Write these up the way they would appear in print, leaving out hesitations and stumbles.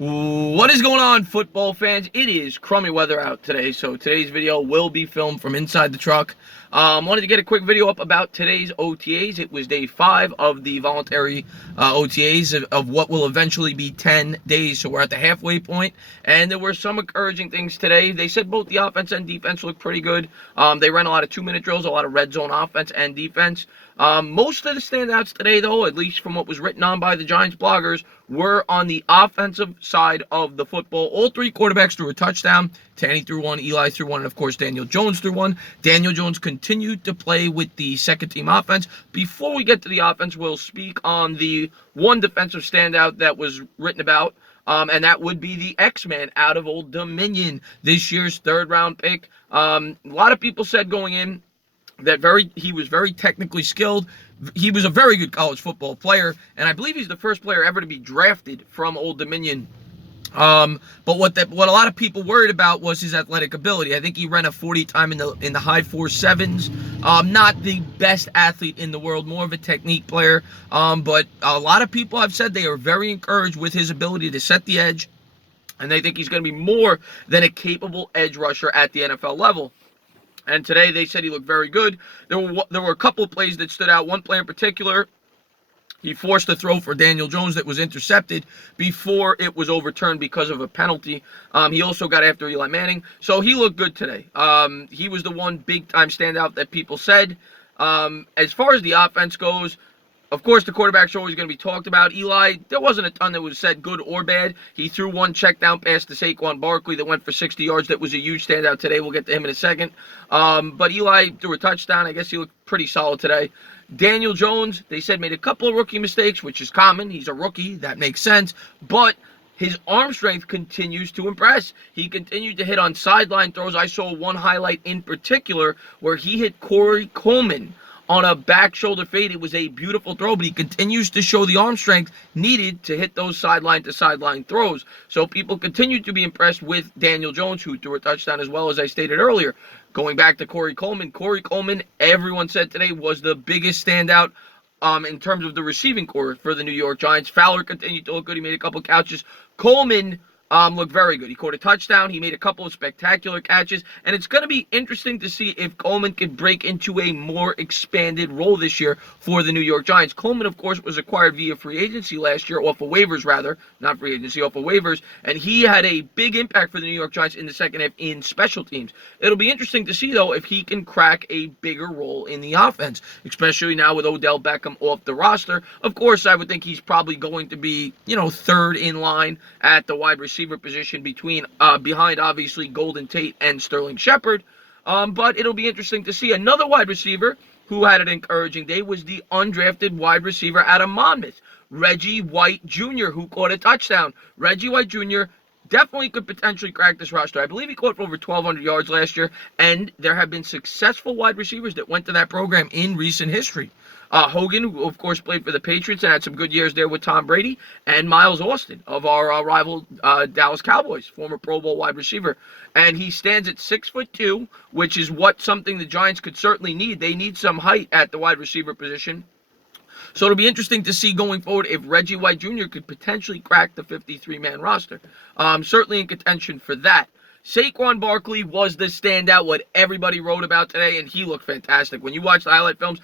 What is going on, football fans? It is crummy weather out today, so today's video will be filmed from inside the truck. Wanted to get a quick video up about today's OTAs. It was day 5 of the voluntary OTAs of what will eventually be 10 days, so we're at the halfway point, and there were some encouraging things today. They said both the offense and defense looked pretty good. They ran a lot of 2-minute drills, a lot of red zone offense and defense. Most of the standouts today, though, at least from what was written on by the Giants bloggers, were on the offensive side of the football. All 3 quarterbacks threw a touchdown. Tanny threw one, Eli threw one, and of course Daniel Jones threw one. Daniel Jones continued to play with the second-team offense. Before we get to the offense, we'll speak on the one defensive standout that was written about, and that would be the X-Man out of Old Dominion, this year's third-round pick. A lot of people said going in that he was very technically skilled. He was a very good college football player, and I believe he's the first player ever to be drafted from Old Dominion. But what a lot of people worried about was his athletic ability. I think he ran a 40 time in the high 4.7s. Not the best athlete in the world, more of a technique player. But a lot of people have said they are very encouraged with his ability to set the edge, and they think he's going to be more than a capable edge rusher at the NFL level. And today they said he looked very good. There were a couple of plays that stood out. One play in particular, he forced a throw for Daniel Jones that was intercepted before it was overturned because of a penalty. He also got after Eli Manning. So he looked good today. He was the one big-time standout that people said. As far as the offense goes, of course, the quarterbacks are always going to be talked about. Eli, there wasn't a ton that was said good or bad. He threw one check down pass to Saquon Barkley that went for 60 yards. That was a huge standout today. We'll get to him in a second. But Eli threw a touchdown. I guess he looked pretty solid today. Daniel Jones, they said, made a couple of rookie mistakes, which is common. He's a rookie. That makes sense. But his arm strength continues to impress. He continued to hit on sideline throws. I saw one highlight in particular where he hit Coleman on a back shoulder fade. It was a beautiful throw, but he continues to show the arm strength needed to hit those sideline-to-sideline throws. So people continue to be impressed with Daniel Jones, who threw a touchdown as well, as I stated earlier. Going back to Coleman, everyone said today, was the biggest standout in terms of the receiving corps for the New York Giants. Fowler continued to look good. He made a couple catches. Coleman looked very good. He caught a touchdown. He made a couple of spectacular catches. And it's going to be interesting to see if Coleman can break into a more expanded role this year for the New York Giants. Coleman, of course, was acquired via free agency last year, off of waivers rather, not free agency, off of waivers. And he had a big impact for the New York Giants in the second half in special teams. It'll be interesting to see, though, if he can crack a bigger role in the offense, especially now with Odell Beckham off the roster. Of course, I would think he's probably going to be, third in line at the wide receiver position behind obviously Golden Tate and Sterling Shepard. But it'll be interesting to see. Another wide receiver who had an encouraging day was the undrafted wide receiver out of Monmouth, Reggie White Jr., who caught a touchdown. Reggie White Jr. definitely could potentially crack this roster. I believe he caught for over 1,200 yards last year, and there have been successful wide receivers that went to that program in recent history. Hogan, who of course played for the Patriots and had some good years there with Tom Brady, and Miles Austin of our rival Dallas Cowboys, former Pro Bowl wide receiver. And he stands at 6'2", which is something the Giants could certainly need. They need some height at the wide receiver position. So it'll be interesting to see going forward if Reggie White Jr. could potentially crack the 53-man roster. Certainly in contention for that. Saquon Barkley was the standout, what everybody wrote about today, and he looked fantastic. When you watch the highlight films,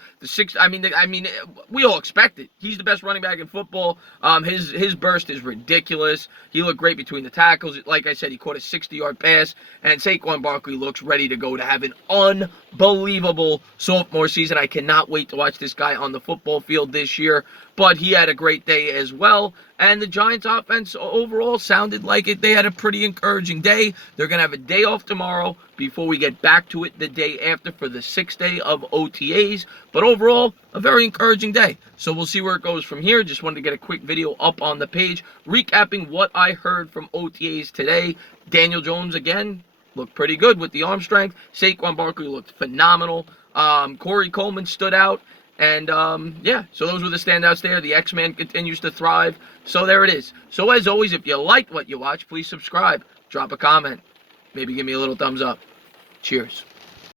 we all expect it. He's the best running back in football. His burst is ridiculous. He looked great between the tackles. Like I said, he caught a 60-yard pass, and Saquon Barkley looks ready to go to have an unbelievable sophomore season. I cannot wait to watch this guy on the football field this year, but he had a great day as well. And the Giants offense overall sounded like they had a pretty encouraging day. They're going to have a day off tomorrow before we get back to it the day after for the 6th day of OTAs. But overall, a very encouraging day. So we'll see where it goes from here. Just wanted to get a quick video up on the page recapping what I heard from OTAs today. Daniel Jones, again, looked pretty good with the arm strength. Saquon Barkley looked phenomenal. Coleman stood out. And, so those were the standouts there. The X-Man continues to thrive. So there it is. So as always, if you liked what you watched, please subscribe. Drop a comment. Maybe give me a little thumbs up. Cheers.